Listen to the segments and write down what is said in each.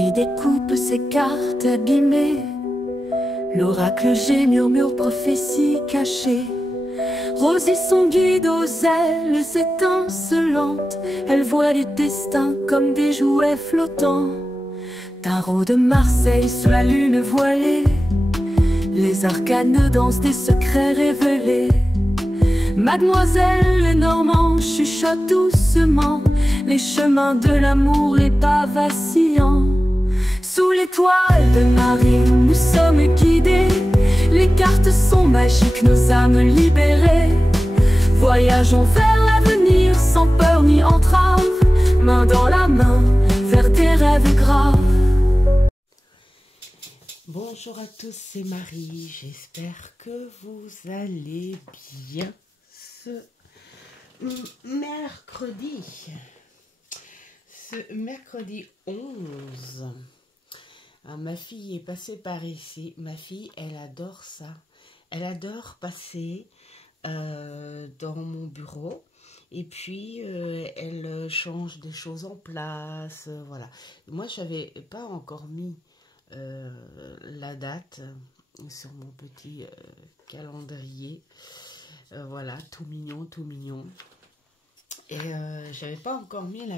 Marie découpe ses cartes abîmées. L'oracle G murmure prophétie cachée. Rosie son guide aux ailes étincelantes. Elle voit les destins comme des jouets flottants. Tarot de Marseille sous la lune voilée. Les arcanes dansent des secrets révélés. Mademoiselle Lenormand chuchote doucement les chemins de l'amour, les pas vacillants. Sous l'étoile de Marie, nous sommes guidés. Les cartes sont magiques, nos âmes libérées. Voyageons vers l'avenir sans peur ni entrave, main dans la main vers des rêves graves. Bonjour à tous, c'est Marie, j'espère que vous allez bien ce mercredi 11. Ma fille est passée par ici. Ma fille, elle adore ça. Elle adore passer dans mon bureau. Et puis, elle change des choses en place. Voilà. Moi, je n'avais pas encore mis la date sur mon petit calendrier. Voilà, tout mignon, tout mignon. Et j'avais pas encore mis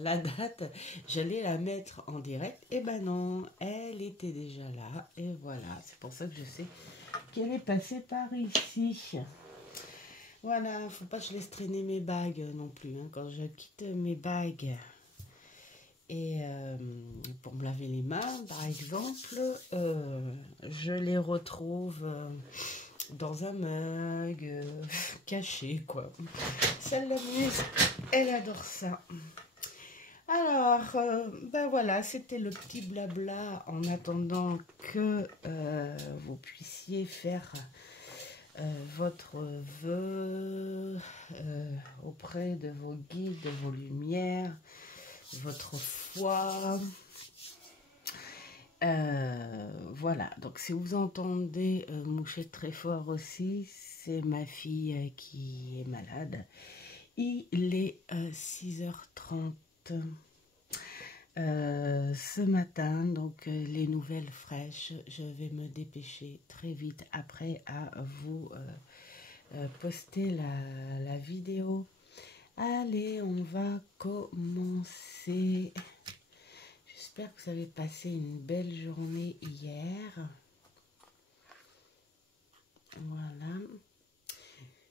la date, j'allais la mettre en direct. Et ben non, elle était déjà là. Et voilà, c'est pour ça que je sais qu'elle est passée par ici. Voilà, faut pas que je laisse traîner mes bagues non plus. Hein. Quand je quitte mes bagues et pour me laver les mains, par exemple, je les retrouve dans un mug caché, quoi. Ça l'amuse, elle adore ça. Alors, ben voilà, c'était le petit blabla en attendant que vous puissiez faire votre vœu auprès de vos guides, de vos lumières, votre foi. Voilà, donc si vous entendez moucher très fort aussi, c'est ma fille qui est malade. Il est 6h30 ce matin, donc les nouvelles fraîches, je vais me dépêcher très vite après à vous poster la vidéo. Allez, on va commencer. J'espère que vous avez passé une belle journée hier. Voilà.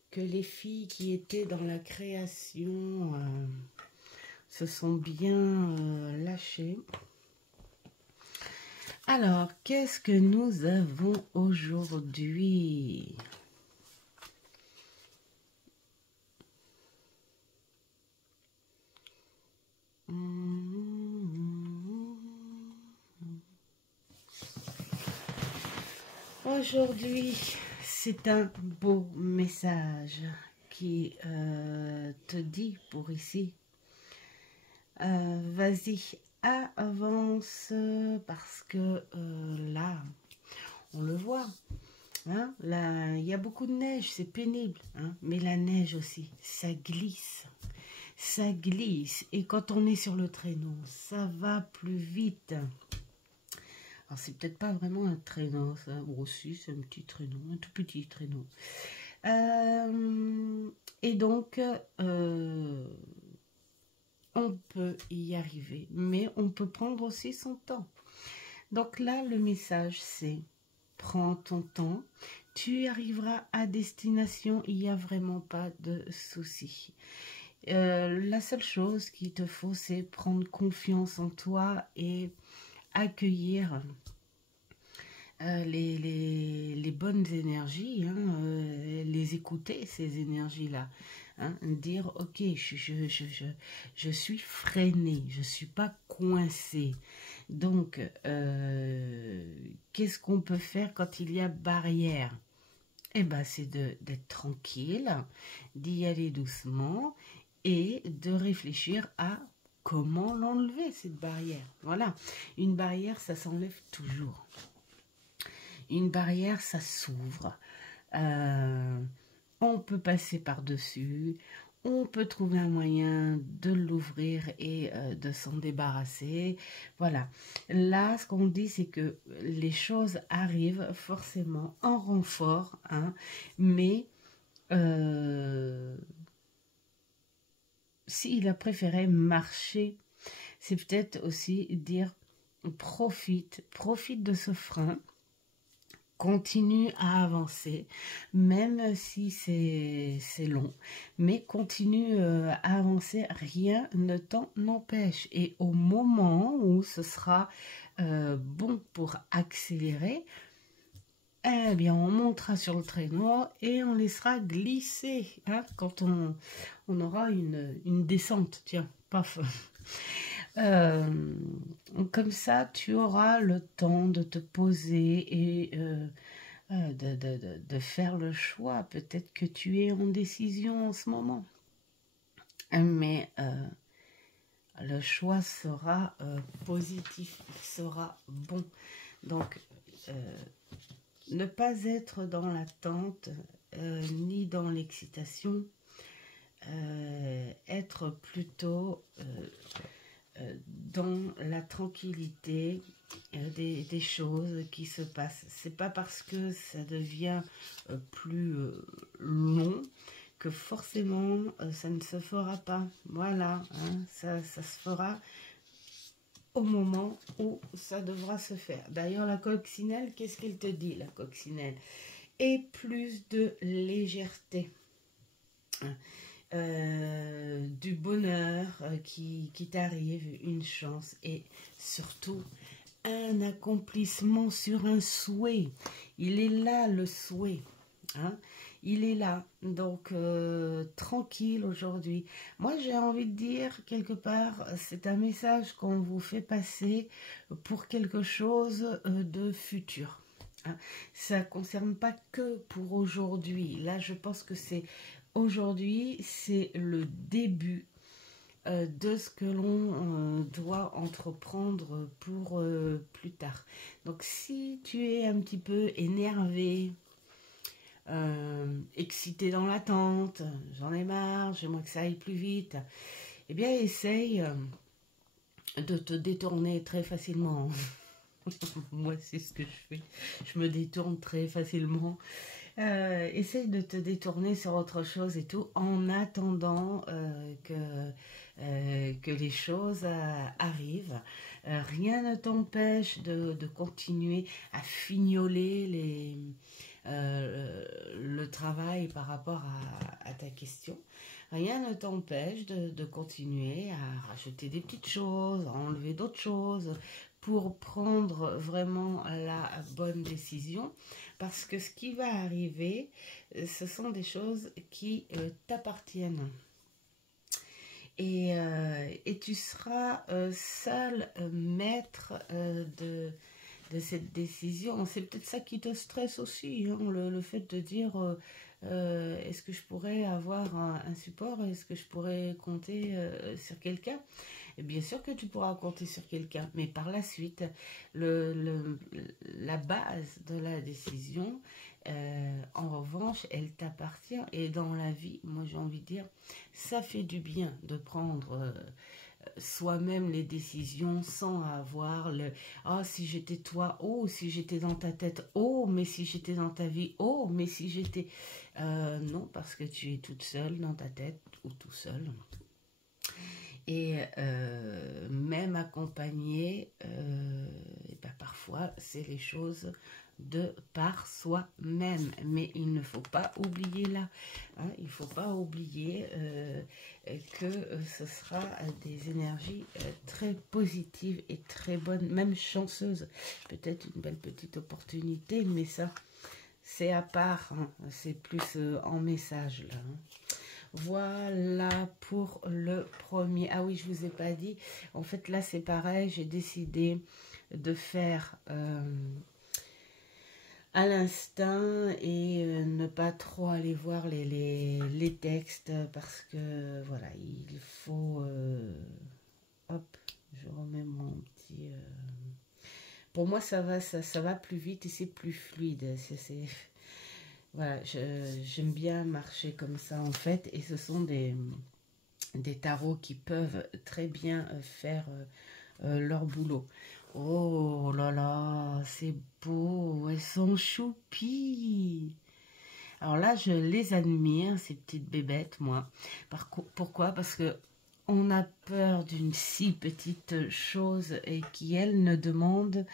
Que les filles qui étaient dans la création se sont bien lâchées. Alors, qu'est-ce que nous avons aujourd'hui ? Aujourd'hui, c'est un beau message qui te dit pour ici, vas-y, avance, parce que là, on le voit, hein, là, il y a beaucoup de neige, c'est pénible, hein, mais la neige aussi, ça glisse, et quand on est sur le traîneau, ça va plus vite. Alors, c'est peut-être pas vraiment un traîneau, ça. Bon, aussi, c'est un petit traîneau, un tout petit traîneau. Et donc, on peut y arriver, mais on peut prendre aussi son temps. Donc là, le message, c'est prends ton temps, tu arriveras à destination, il n'y a vraiment pas de souci. La seule chose qu'il te faut, c'est prendre confiance en toi et accueillir les bonnes énergies, hein, les écouter, ces énergies-là. Hein, dire, ok, je suis freinée, je ne suis pas coincée. Donc, qu'est-ce qu'on peut faire quand il y a barrière? Eh bien, c'est d'être tranquille, d'y aller doucement et de réfléchir à comment l'enlever, cette barrière. Voilà, une barrière, ça s'enlève toujours. Une barrière, ça s'ouvre. On peut passer par-dessus, on peut trouver un moyen de l'ouvrir et de s'en débarrasser. Voilà. Là, ce qu'on dit, c'est que les choses arrivent forcément en renfort, hein, mais s'il a préféré marcher, c'est peut-être aussi dire profite de ce frein. Continue à avancer, même si c'est long, mais continue à avancer, rien ne t'en empêche. Et au moment où ce sera bon pour accélérer, eh bien, on montera sur le traîneau et on laissera glisser, hein, quand on aura une descente, tiens, paf. Euh, Comme ça, tu auras le temps de te poser et de faire le choix. Peut-être que tu es en décision en ce moment, mais le choix sera positif, il sera bon. Donc, ne pas être dans l'attente ni dans l'excitation, être plutôt dans la tranquillité des choses qui se passent. C'est pas parce que ça devient plus long que forcément ça ne se fera pas. Voilà, hein, ça se fera au moment où ça devra se faire. D'ailleurs, la coccinelle, qu'est-ce qu'elle te dit, la coccinelle? Et plus de légèreté. Du bonheur qui t'arrive, une chance et surtout un accomplissement sur un souhait. Il est là le souhait, hein? Il est là, donc tranquille aujourd'hui. Moi j'ai envie de dire quelque part, c'est un message qu'on vous fait passer pour quelque chose de futur. Hein. Ça ne concerne pas que pour aujourd'hui. Là je pense que c'est aujourd'hui, c'est le début de ce que l'on doit entreprendre pour plus tard. Donc si tu es un petit peu énervé, excité dans l'attente, j'en ai marre, j'aimerais que ça aille plus vite, eh bien essaye de te détourner très facilement. Moi c'est ce que je fais, je me détourne très facilement. Essaye de te détourner sur autre chose et tout en attendant que les choses arrivent. Rien ne t'empêche de continuer à fignoler le travail par rapport à ta question. Rien ne t'empêche de continuer à rajouter des petites choses, à enlever d'autres choses pour prendre vraiment la bonne décision. Parce que ce qui va arriver, ce sont des choses qui t'appartiennent. Et tu seras seul maître de cette décision. C'est peut-être ça qui te stresse aussi, hein, le fait de dire est-ce que je pourrais avoir un support, est-ce que je pourrais compter sur quelqu'un? Et bien sûr que tu pourras compter sur quelqu'un, mais par la suite, la base de la décision, en revanche, elle t'appartient. Et dans la vie, moi j'ai envie de dire, ça fait du bien de prendre soi-même les décisions sans avoir le oh si j'étais toi, oh si j'étais dans ta tête, oh mais si j'étais dans ta vie, oh mais si j'étais non, parce que tu es toute seule dans ta tête ou tout seul. Et même accompagné, et ben parfois c'est les choses de par soi-même. Mais il ne faut pas oublier là, hein, il ne faut pas oublier que ce sera des énergies très positives et très bonnes, même chanceuses. Peut-être une belle petite opportunité, mais ça c'est à part, hein, c'est plus en message là. Hein. Voilà pour le premier. Ah oui, je vous ai pas dit. En fait, là, c'est pareil. J'ai décidé de faire à l'instinct et ne pas trop aller voir les textes parce que, voilà, il faut... hop, je remets mon petit... Pour moi, ça va plus vite et c'est plus fluide. Voilà, j'aime bien marcher comme ça en fait, et ce sont des tarots qui peuvent très bien faire leur boulot. Oh là là, c'est beau, elles sont choupies. Alors là, je les admire, ces petites bébêtes, moi. Pourquoi? Parce que on a peur d'une si petite chose et qui, elle, ne demande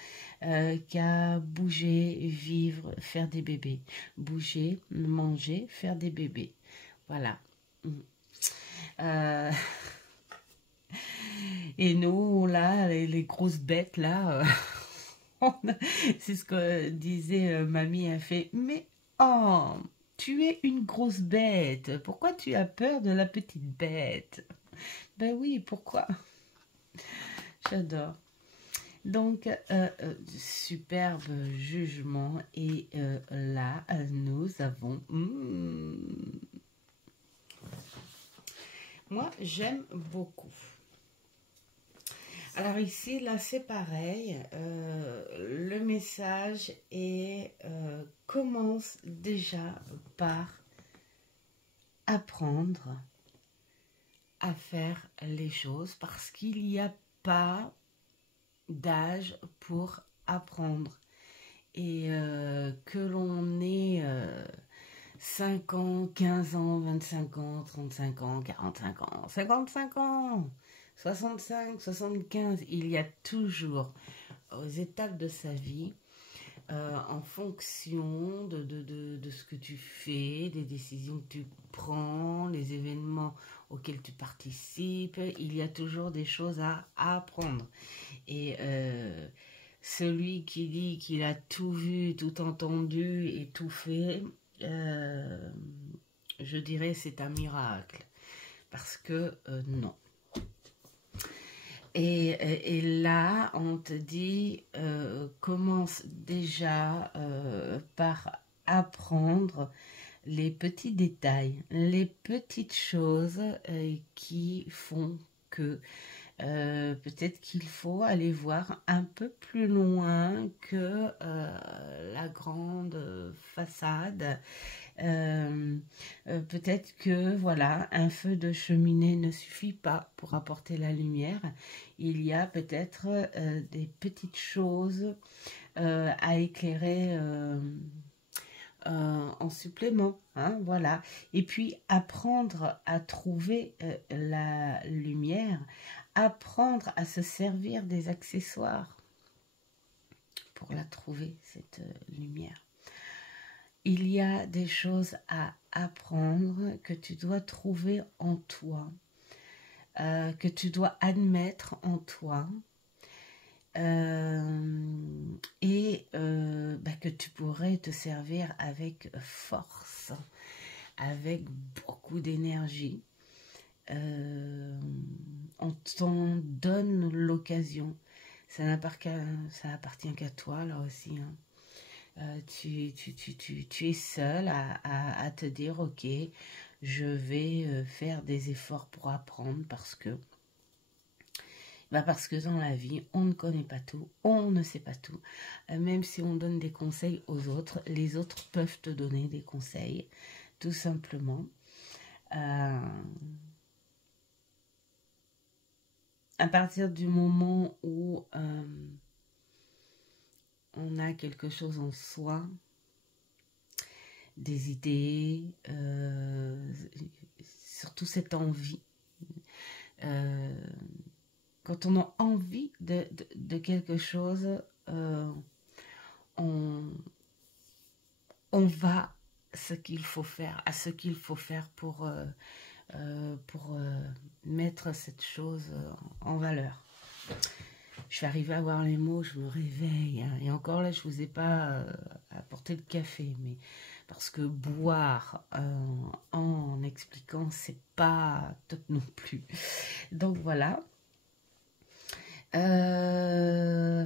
qu'à bouger, vivre, faire des bébés. Bouger, manger, faire des bébés. Voilà. Euh, et nous, là, les grosses bêtes, là, c'est ce que disait mamie, a fait. Mais, oh, tu es une grosse bête. Pourquoi tu as peur de la petite bête? Ben oui, pourquoi? J'adore. Donc, superbe jugement. Et là, nous avons... moi, j'aime beaucoup. Alors ici, là, c'est pareil. Le message commence déjà par apprendre à faire les choses parce qu'il n'y a pas d'âge pour apprendre. Et que l'on ait 5 ans, 15 ans, 25 ans, 35 ans, 45 ans, 55 ans, 65, 75, il y a toujours aux étapes de sa vie, en fonction de ce que tu fais, des décisions que tu prends, les événements auxquels tu participes, il y a toujours des choses à apprendre. Et celui qui dit qu'il a tout vu, tout entendu et tout fait, je dirais c'est un miracle. Parce que non. Et là, on te dit, commence déjà par apprendre les petits détails, les petites choses qui font que peut-être qu'il faut aller voir un peu plus loin que la grande façade. Peut-être que voilà, un feu de cheminée ne suffit pas pour apporter la lumière. Il y a peut-être des petites choses à éclairer en supplément, hein, voilà. Et puis apprendre à trouver la lumière, apprendre à se servir des accessoires pour la trouver, cette lumière. Il y a des choses à apprendre que tu dois trouver en toi, que tu dois admettre en toi, que tu pourrais te servir avec force, avec beaucoup d'énergie. On t'en donne l'occasion. Ça n'appartient qu'à toi, là aussi. Hein. Tu es seul à te dire, ok, je vais faire des efforts pour apprendre parce que dans la vie, on ne connaît pas tout, on ne sait pas tout. Même si on donne des conseils aux autres, les autres peuvent te donner des conseils, tout simplement. À partir du moment où on a quelque chose en soi, des idées, surtout cette envie. Quand on a envie de quelque chose, on va à ce qu'il faut faire pour mettre cette chose en valeur. Je suis arrivée à avoir les mots, je me réveille. Hein, et encore là, je ne vous ai pas apporté de café, mais parce que boire en expliquant, c'est pas top non plus. Donc voilà. Je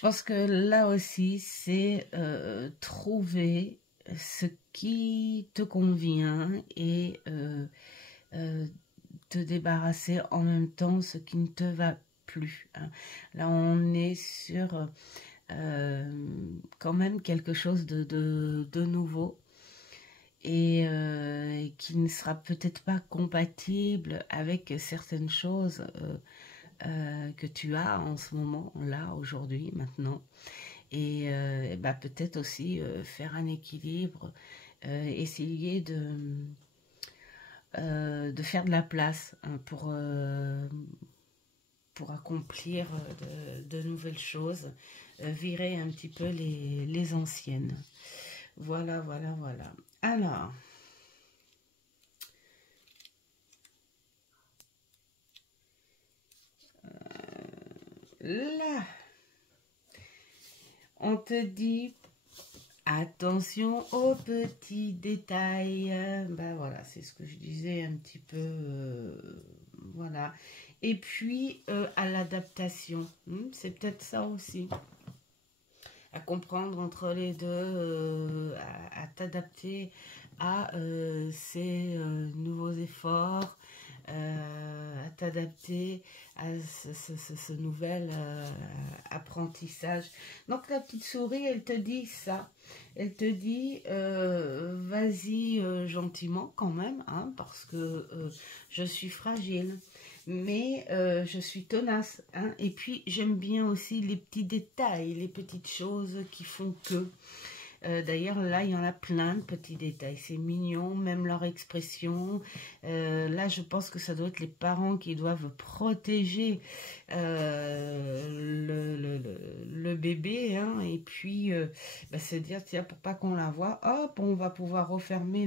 pense que là aussi, c'est trouver ce qui te convient et te débarrasser en même temps ce qui ne te va plus. Hein. Là, on est sur quand même quelque chose de nouveau et qui ne sera peut-être pas compatible avec certaines choses que tu as en ce moment, là, aujourd'hui, maintenant. Et bah, peut-être aussi faire un équilibre, essayer de faire de la place hein, pour accomplir de nouvelles choses, virer un petit peu les anciennes. Voilà, voilà, voilà. Alors, là, on te dit attention aux petits détails. Ben voilà, c'est ce que je disais un petit peu. Voilà. Et puis à l'adaptation, c'est peut-être ça aussi. À comprendre entre les deux, à t'adapter à ces nouveaux efforts, à t'adapter à ce nouvel apprentissage. Donc la petite souris, elle te dit ça. Elle te dit, vas-y gentiment quand même, hein, parce que je suis fragile. Mais je suis tenace. Hein, et puis j'aime bien aussi les petits détails, les petites choses qui font que... D'ailleurs, là, il y en a plein de petits détails. C'est mignon, même leur expression. Là, je pense que ça doit être les parents qui doivent protéger le bébé. Hein, et puis, bah, se dire, tiens, pour pas qu'on la voie, hop, on va pouvoir refermer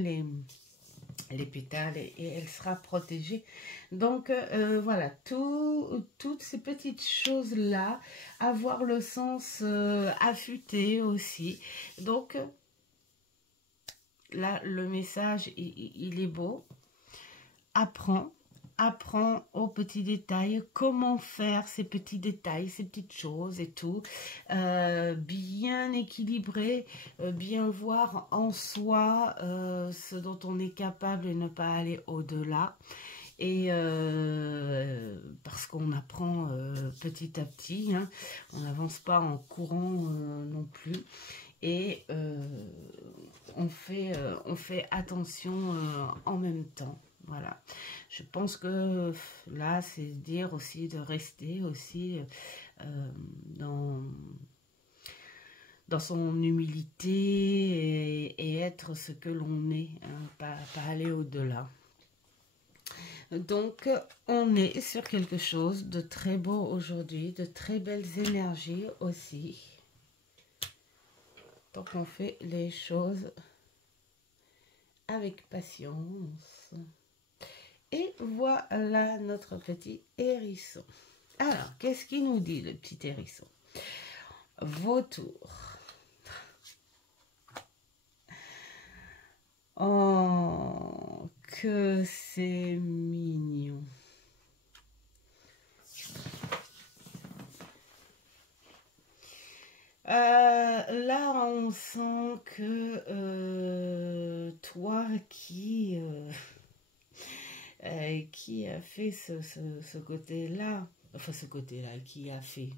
les pétales et elle sera protégée. Donc voilà, toutes ces petites choses-là, avoir le sens affûté aussi. Donc là, le message, il est beau. Apprends aux petits détails, comment faire ces petits détails, ces petites choses et tout, bien équilibré, bien voir en soi ce dont on est capable et ne pas aller au-delà. Et parce qu'on apprend petit à petit, hein, on n'avance pas en courant non plus. Et on fait attention en même temps. Voilà. Je pense que là, c'est dire aussi de rester aussi dans son humilité et être ce que l'on est, hein, pas aller au-delà. Donc, on est sur quelque chose de très beau aujourd'hui, de très belles énergies aussi. Donc, on fait les choses avec patience. Et voilà notre petit hérisson. Alors, qu'est-ce qu'il nous dit, le petit hérisson? Vautour. Oh, que c'est mignon. Là, on sent que toi qui a fait ce côté-là, enfin ce côté-là, qui a fait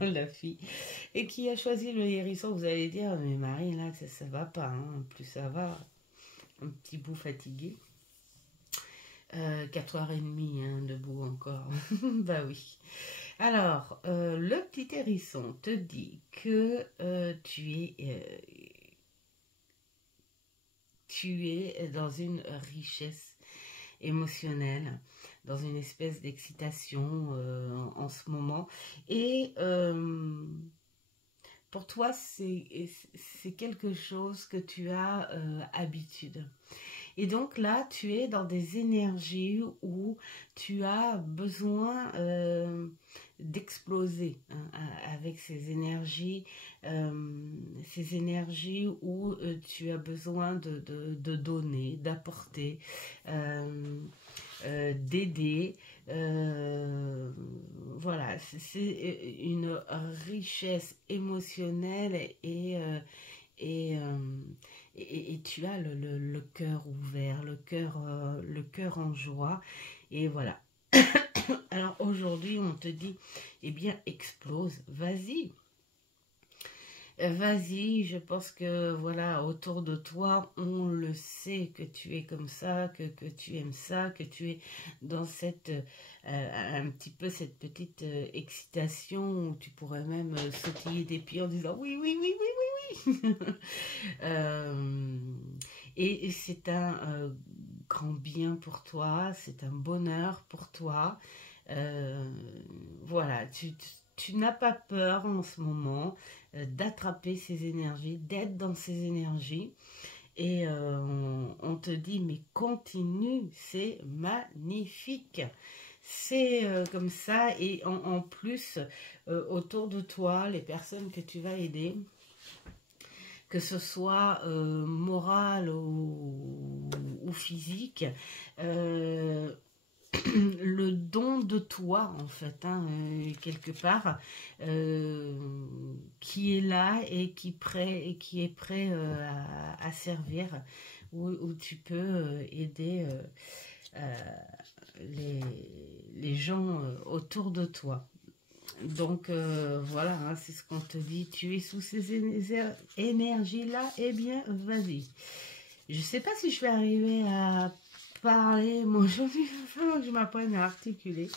la fille, et qui a choisi le hérisson, vous allez dire, mais Marie, là, ça va pas, hein, plus ça va, un petit bout fatigué. 4h30 hein, debout encore. Bah oui. Alors, le petit hérisson te dit que tu es dans une richesse émotionnelle, dans une espèce d'excitation en ce moment. Et pour toi, c'est quelque chose que tu as habitude. Et donc là, tu es dans des énergies où tu as besoin d'exploser hein, avec ces énergies où tu as besoin de donner, d'apporter, d'aider. Voilà, c'est une richesse émotionnelle et tu as le cœur ouvert, le cœur en joie. Et voilà. Alors aujourd'hui, on te dit, eh bien, explose, vas-y. Vas-y, je pense que voilà, autour de toi, on le sait que tu es comme ça, que tu aimes ça, que tu es dans cette, un petit peu cette petite excitation où tu pourrais même sautiller des pieds en disant oui, oui, oui, oui, oui, oui. Euh, et c'est un grand bien pour toi, c'est un bonheur pour toi. Euh, voilà, tu n'as pas peur en ce moment d'attraper ces énergies, d'être dans ces énergies. Et on te dit, mais continue, c'est magnifique. C'est comme ça. Et en plus, autour de toi, les personnes que tu vas aider, que ce soit moral ou physique, euh, le don de toi en fait hein, quelque part qui est là et qui est prêt à servir où tu peux aider euh, les gens autour de toi. Donc voilà, hein, c'est ce qu'on te dit. Tu es sous ces énergies-là, eh bien, vas-y. Je sais pas si je vais arriver à parler. Moi, aujourd'hui, il va falloir que je m'apprenne à articuler.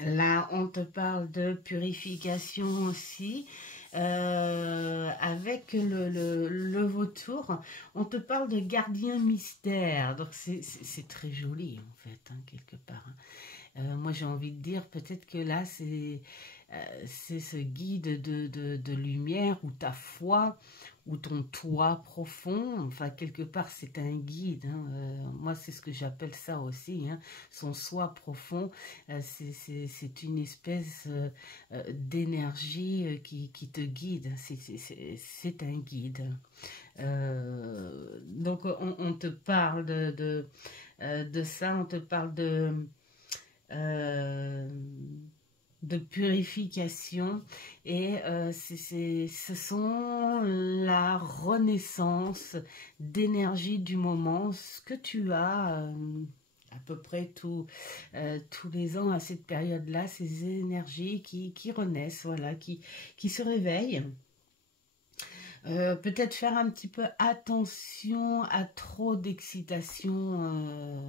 Là, on te parle de purification aussi. Avec le vautour, on te parle de gardien mystère. Donc, c'est très joli, en fait, hein, quelque part. Hein. Moi, j'ai envie de dire, peut-être que là, c'est ce guide de lumière ou ta foi ou ton toi profond. Enfin, quelque part, c'est un guide. Hein. Moi, c'est ce que j'appelle ça aussi. Hein. Son soi profond, c'est une espèce d'énergie qui te guide. C'est un guide. Donc, on te parle de ça, on te parle euh, de purification et ce sont la renaissance d'énergie du moment, ce que tu as à peu près tous les ans à cette période-là, ces énergies qui renaissent, voilà, qui se réveillent. Peut-être faire un petit peu attention à trop d'excitation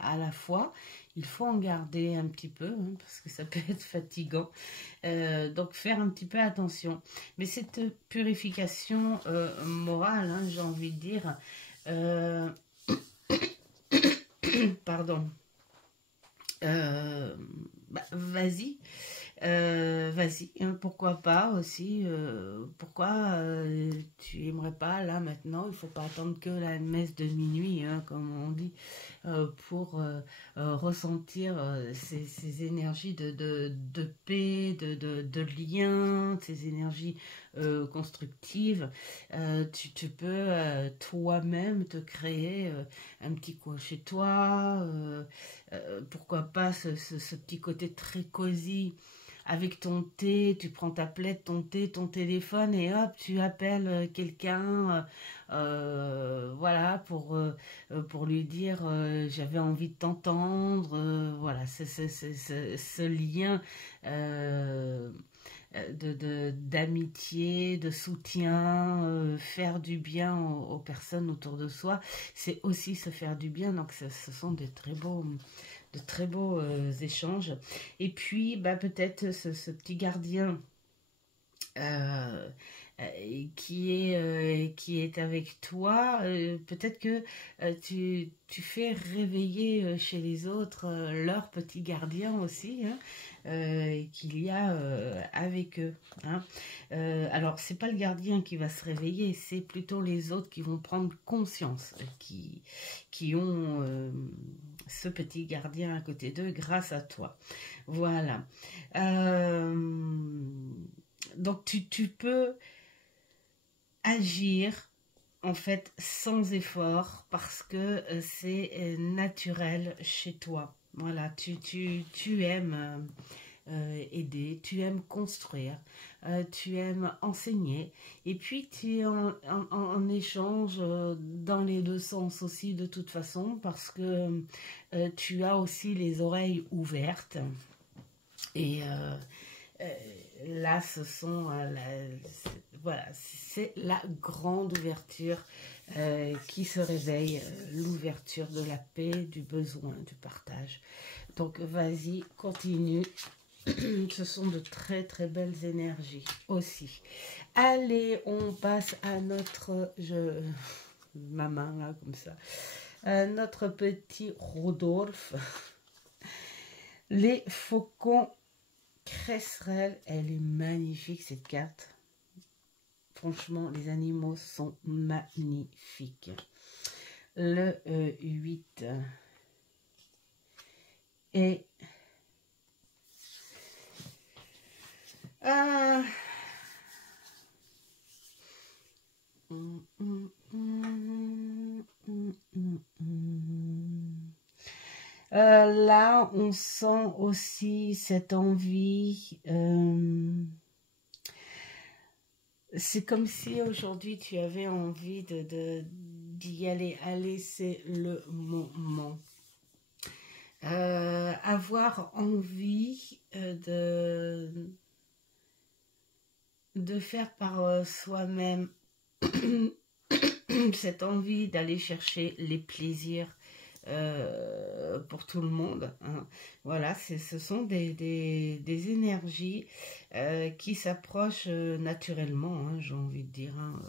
à la fois. Il faut en garder un petit peu hein, parce que ça peut être fatigant. Donc faire un petit peu attention. Mais cette purification morale, hein, j'ai envie de dire, pardon, vas-y. Vas-y, hein, pourquoi pas aussi, pourquoi tu aimerais pas là maintenant, il faut pas attendre que la messe de minuit, hein, comme on dit, pour ressentir ces énergies de paix, de lien, ces énergies constructives. Tu peux toi-même te créer un petit coin chez toi, pourquoi pas ce petit côté très cosy avec ton thé, tu prends ta plaide, ton thé, ton téléphone et hop, tu appelles quelqu'un, voilà, pour lui dire j'avais envie de t'entendre, voilà, ce lien d'amitié, de soutien, faire du bien aux personnes autour de soi, c'est aussi se faire du bien, donc ce sont de très beaux échanges. Et puis, bah, peut-être ce petit gardien qui est avec toi, peut-être que tu fais réveiller chez les autres leur petit gardien aussi, hein, qu'il y a avec eux. Hein. Alors, c'est pas le gardien qui va se réveiller, c'est plutôt les autres qui vont prendre conscience, qui ont ce petit gardien à côté d'eux grâce à toi. Voilà. Donc, tu peux agir en fait sans effort parce que c'est naturel chez toi. Voilà, tu aimes aider, tu aimes construire, tu aimes enseigner, et puis tu es en échange dans les deux sens aussi de toute façon, parce que tu as aussi les oreilles ouvertes, et là ce sont, voilà, c'est la grande ouverture qui se réveille, l'ouverture de la paix, du besoin, du partage. Donc vas-y, continue. Ce sont de très très belles énergies aussi. Allez, on passe à notre... ma main là, comme ça. Notre petit Rodolphe. Les faucons cresserelles. Elle est magnifique cette carte. Franchement, les animaux sont magnifiques. Le 8. Et... Là, on sent aussi cette envie. C'est comme si aujourd'hui tu avais envie d'y aller. Allez, c'est le moment. Avoir envie de faire par soi-même cette envie d'aller chercher les plaisirs pour tout le monde, hein. Voilà, ce sont des énergies qui s'approchent naturellement, hein, j'ai envie de dire, hein,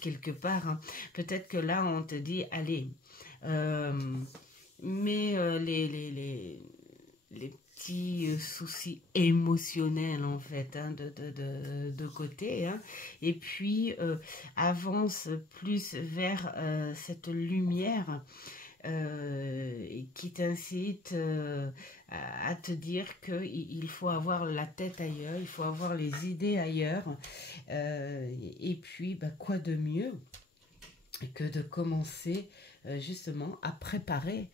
quelque part, hein. Peut-être que là on te dit allez, mais les petits soucis émotionnels en fait, hein, de côté, hein, et puis avance plus vers cette lumière qui t'incite à te dire qu'il faut avoir la tête ailleurs, il faut avoir les idées ailleurs, et puis bah, quoi de mieux que de commencer justement à préparer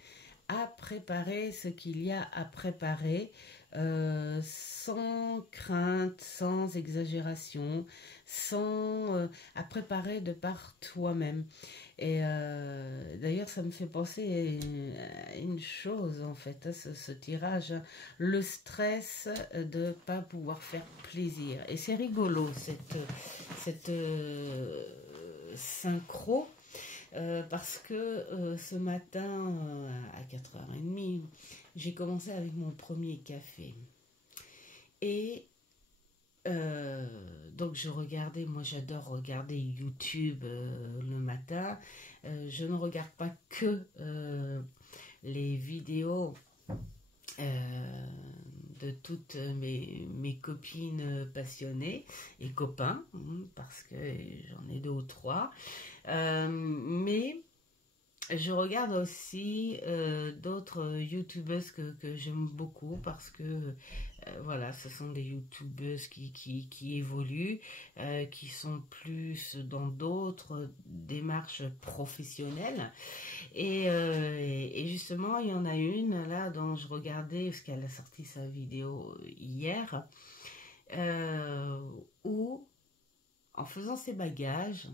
ce qu'il y a à préparer, sans crainte, sans exagération, à préparer de par toi-même. Et d'ailleurs, ça me fait penser à une chose, en fait, hein, ce tirage, hein, le stress de ne pas pouvoir faire plaisir. Et c'est rigolo, cette synchro. Parce que ce matin, à 4h30, j'ai commencé avec mon premier café. Et donc je regardais, moi j'adore regarder YouTube le matin. Je ne regarde pas que les vidéos de toutes mes copines passionnées et copains, parce que j'en ai 2 ou 3. Mais je regarde aussi d'autres youtubeuses que j'aime beaucoup, parce que voilà, ce sont des youtubeuses qui évoluent, qui sont plus dans d'autres démarches professionnelles. Et justement, il y en a une là dont je regardais, parce qu'elle a sorti sa vidéo hier, où en faisant ses bagages,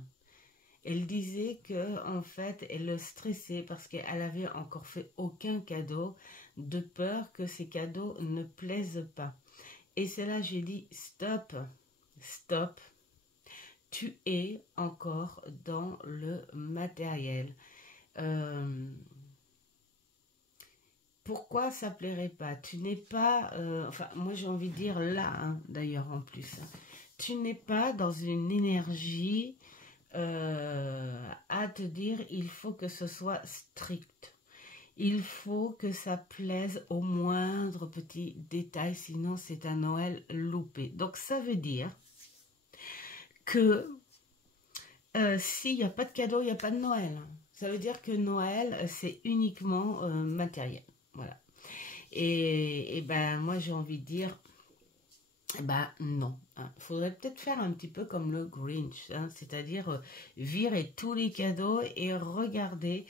elle disait que en fait elle stressait parce qu'elle avait encore fait aucun cadeau, de peur que ces cadeaux ne plaisent pas. Et c'est là que j'ai dit stop, stop. Tu es encore dans le matériel. Pourquoi ça plairait pas? Tu n'es pas, enfin moi j'ai envie de dire là, hein, d'ailleurs en plus, hein, tu n'es pas dans une énergie à te dire il faut que ce soit strict. Il faut que ça plaise au moindre petit détail, sinon c'est un Noël loupé. Donc ça veut dire que s'il n'y a pas de cadeau, il n'y a pas de Noël. Ça veut dire que Noël, c'est uniquement matériel. Voilà. Et ben moi j'ai envie de dire, ben non. Hein. Faudrait peut-être faire un petit peu comme le Grinch, hein, c'est-à-dire virer tous les cadeaux et regarder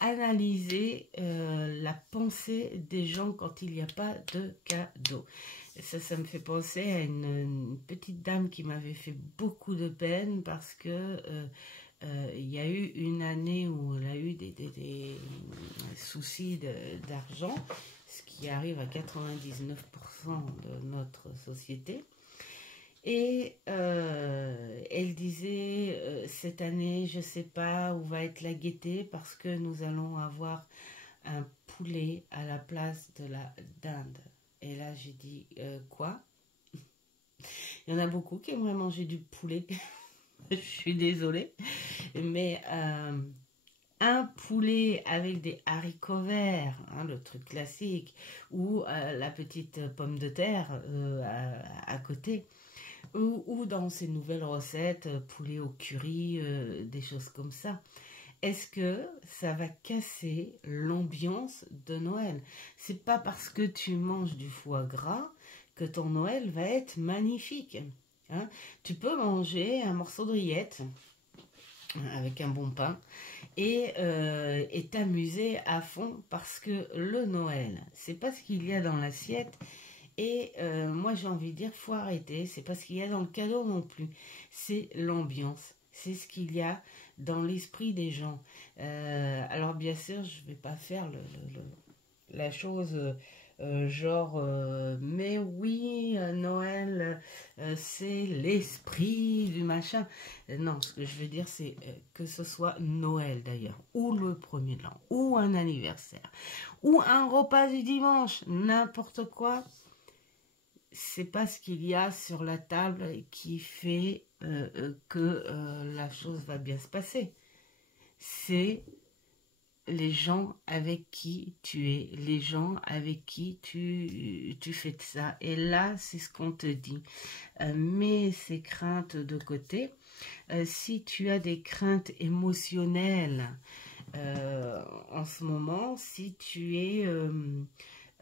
analyser la pensée des gens quand il n'y a pas de cadeau. Ça me fait penser à une petite dame qui m'avait fait beaucoup de peine parce que il y a eu une année où elle a eu des soucis d'argent, ce qui arrive à 99% de notre société. Et elle disait, cette année, je ne sais pas où va être la gaieté parce que nous allons avoir un poulet à la place de la dinde. Et là, j'ai dit, quoi? Il y en a beaucoup qui aimeraient manger du poulet. Je suis désolée. Mais un poulet avec des haricots verts, hein, le truc classique, ou la petite pomme de terre à côté. Ou dans ces nouvelles recettes, poulet au curry, des choses comme ça. Est-ce que ça va casser l'ambiance de Noël? C'est pas parce que tu manges du foie gras que ton Noël va être magnifique. Hein? Tu peux manger un morceau de rillette avec un bon pain et t'amuser à fond parce que le Noël, c'est pas ce qu'il y a dans l'assiette. Et moi j'ai envie de dire, faut arrêter, c'est pas ce qu'il y a dans le cadeau non plus, c'est l'ambiance, c'est ce qu'il y a dans l'esprit des gens. Alors bien sûr, je vais pas faire la chose genre, mais oui, Noël, c'est l'esprit du machin. Non, ce que je veux dire, c'est que ce soit Noël d'ailleurs, ou le 1er de l'an, ou un anniversaire, ou un repas du dimanche, n'importe quoi. C'est pas ce qu'il y a sur la table qui fait que la chose va bien se passer. C'est les gens avec qui tu es, les gens avec qui tu fais de ça. Et là, c'est ce qu'on te dit. Mets ces craintes de côté. Si tu as des craintes émotionnelles en ce moment, si tu es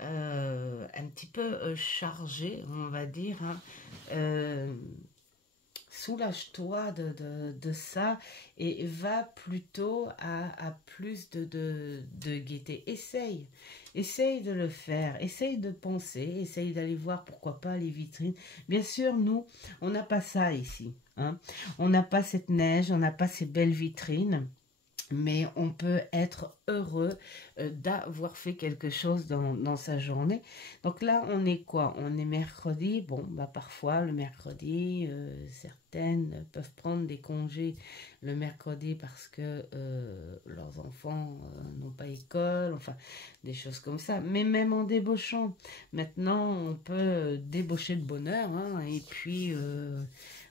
un petit peu chargé, on va dire, hein, soulage-toi de ça et va plutôt à plus de gaieté. Essaye de le faire, essaye de penser, essaye d'aller voir pourquoi pas les vitrines. Bien sûr, nous, on n'a pas ça ici, hein. On n'a pas cette neige, on n'a pas ces belles vitrines. Mais on peut être heureux d'avoir fait quelque chose dans sa journée. Donc là, on est quoi? On est mercredi. Bon, bah parfois, le mercredi, certaines peuvent prendre des congés le mercredi parce que leurs enfants n'ont pas école, enfin, des choses comme ça. Mais même en débauchant, maintenant, on peut débaucher de bonheur, hein, et puis...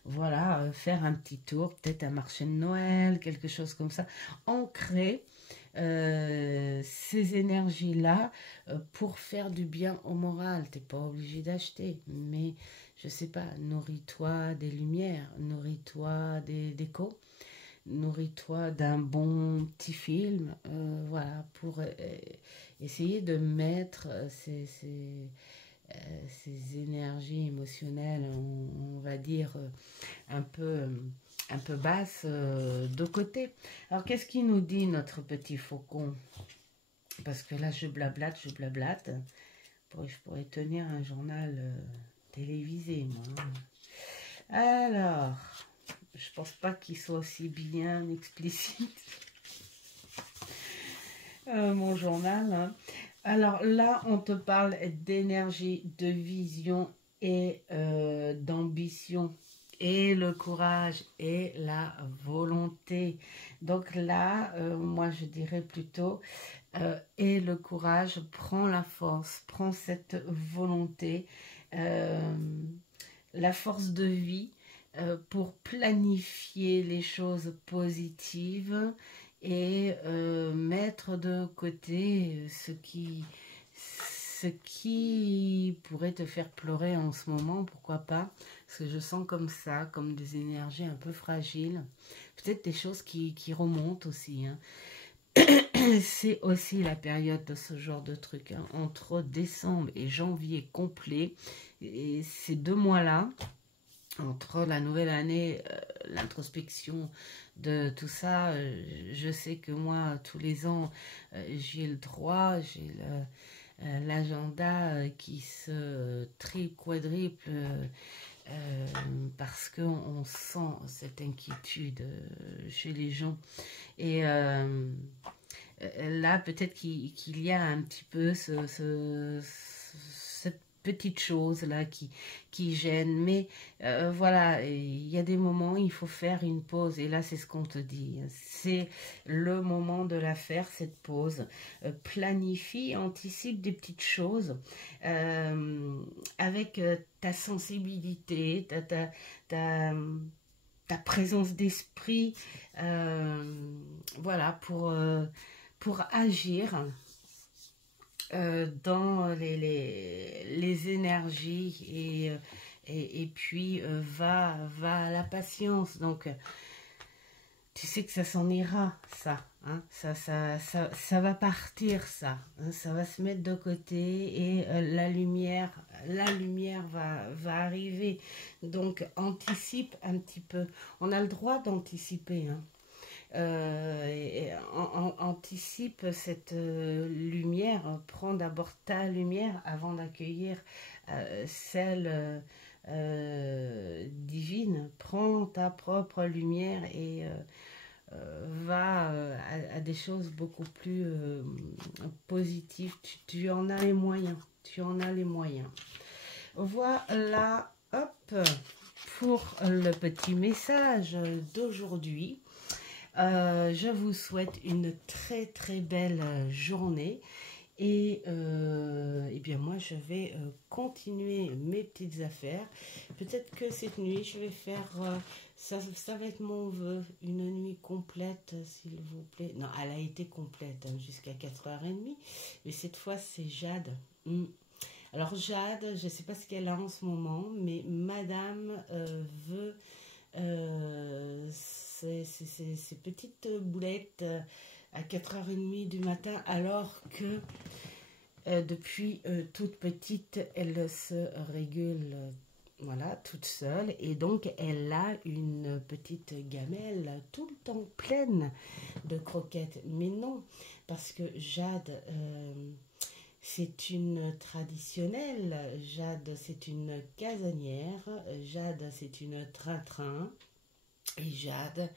voilà, faire un petit tour, peut-être un marché de Noël, quelque chose comme ça. Ancrer ces énergies-là pour faire du bien au moral. Tu n'es pas obligé d'acheter, mais je sais pas, nourris-toi des lumières, nourris-toi des décos, nourris-toi d'un bon petit film, voilà, pour essayer de mettre ces énergies émotionnelles, on va dire, un peu basses de côté. Alors, qu'est-ce qu'il nous dit, notre petit faucon? Parce que là, je blablate. Je pourrais tenir un journal télévisé, moi. Alors, je pense pas qu'il soit aussi bien explicite. Mon journal, hein. Alors là, on te parle d'énergie, de vision et d'ambition, et le courage et la volonté. Donc là, moi je dirais plutôt, et le courage, prends la force, prends cette volonté, la force de vie pour planifier les choses positives et mettre de côté ce qui pourrait te faire pleurer en ce moment, pourquoi pas, parce que je sens comme ça, comme des énergies un peu fragiles, peut-être des choses qui remontent aussi, hein. C'est aussi la période de ce genre de truc, hein. Entre décembre et janvier complet, et ces 2 mois-là, entre la nouvelle année, l'introspection de tout ça, je sais que moi, tous les ans, j'ai le droit, j'ai l'agenda qui se quadruple parce qu'on sent cette inquiétude chez les gens. Et là, peut-être qu'il y a un petit peu cette petite chose là qui gêne, mais voilà, il y a des moments il faut faire une pause, et là c'est ce qu'on te dit, c'est le moment de la faire, cette pause. Planifie, anticipe des petites choses avec ta sensibilité, ta présence d'esprit, voilà, pour agir dans les énergies, et puis va à la patience. Donc, tu sais que ça s'en ira, ça, hein, ça va partir, ça, hein, ça va se mettre de côté, et la lumière va arriver. Donc, anticipe un petit peu. On a le droit d'anticiper, hein. Anticipe cette lumière, prends d'abord ta lumière avant d'accueillir celle divine. Prends ta propre lumière et va à des choses beaucoup plus positives. Tu en as les moyens, tu en as les moyens. Voilà, hop, pour le petit message d'aujourd'hui. Je vous souhaite une très très belle journée, et bien moi je vais continuer mes petites affaires. Peut-être que cette nuit je vais faire, ça va être mon vœu, une nuit complète s'il vous plaît. Non, elle a été complète hein, jusqu'à 4h30, mais cette fois c'est Jade. Alors Jade, je ne sais pas ce qu'elle a en ce moment, mais madame veut ces petites boulettes à 4h30 du matin, alors que depuis toute petite, elle se régule voilà, toute seule, et donc elle a une petite gamelle tout le temps pleine de croquettes. Mais non, parce que Jade, c'est une traditionnelle, Jade c'est une casanière, Jade c'est une train-train. Et Jade,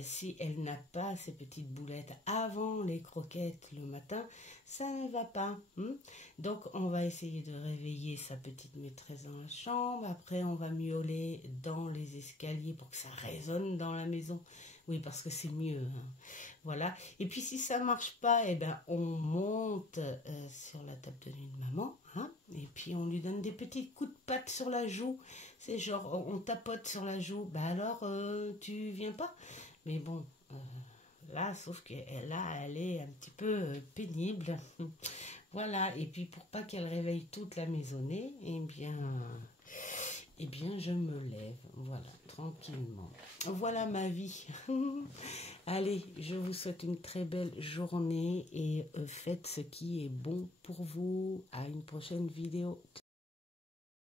si elle n'a pas ces petites boulettes avant les croquettes le matin, ça ne va pas. Donc on va essayer de réveiller sa petite maîtresse dans la chambre. Après on va miauler dans les escaliers pour que ça résonne dans la maison. Oui, parce que c'est mieux. Hein. Voilà. Et puis si ça marche pas, eh ben, on monte sur la table de nuit de maman. Hein, et puis on lui donne des petits coups de patte sur la joue. C'est genre, on tapote sur la joue. Bah alors, tu viens pas? Mais bon, là, sauf que là, elle est un petit peu pénible. Voilà. Et puis pour pas qu'elle réveille toute la maisonnée, eh bien, je me lève, voilà, tranquillement. Voilà ma vie. Allez, je vous souhaite une très belle journée, et faites ce qui est bon pour vous. À une prochaine vidéo.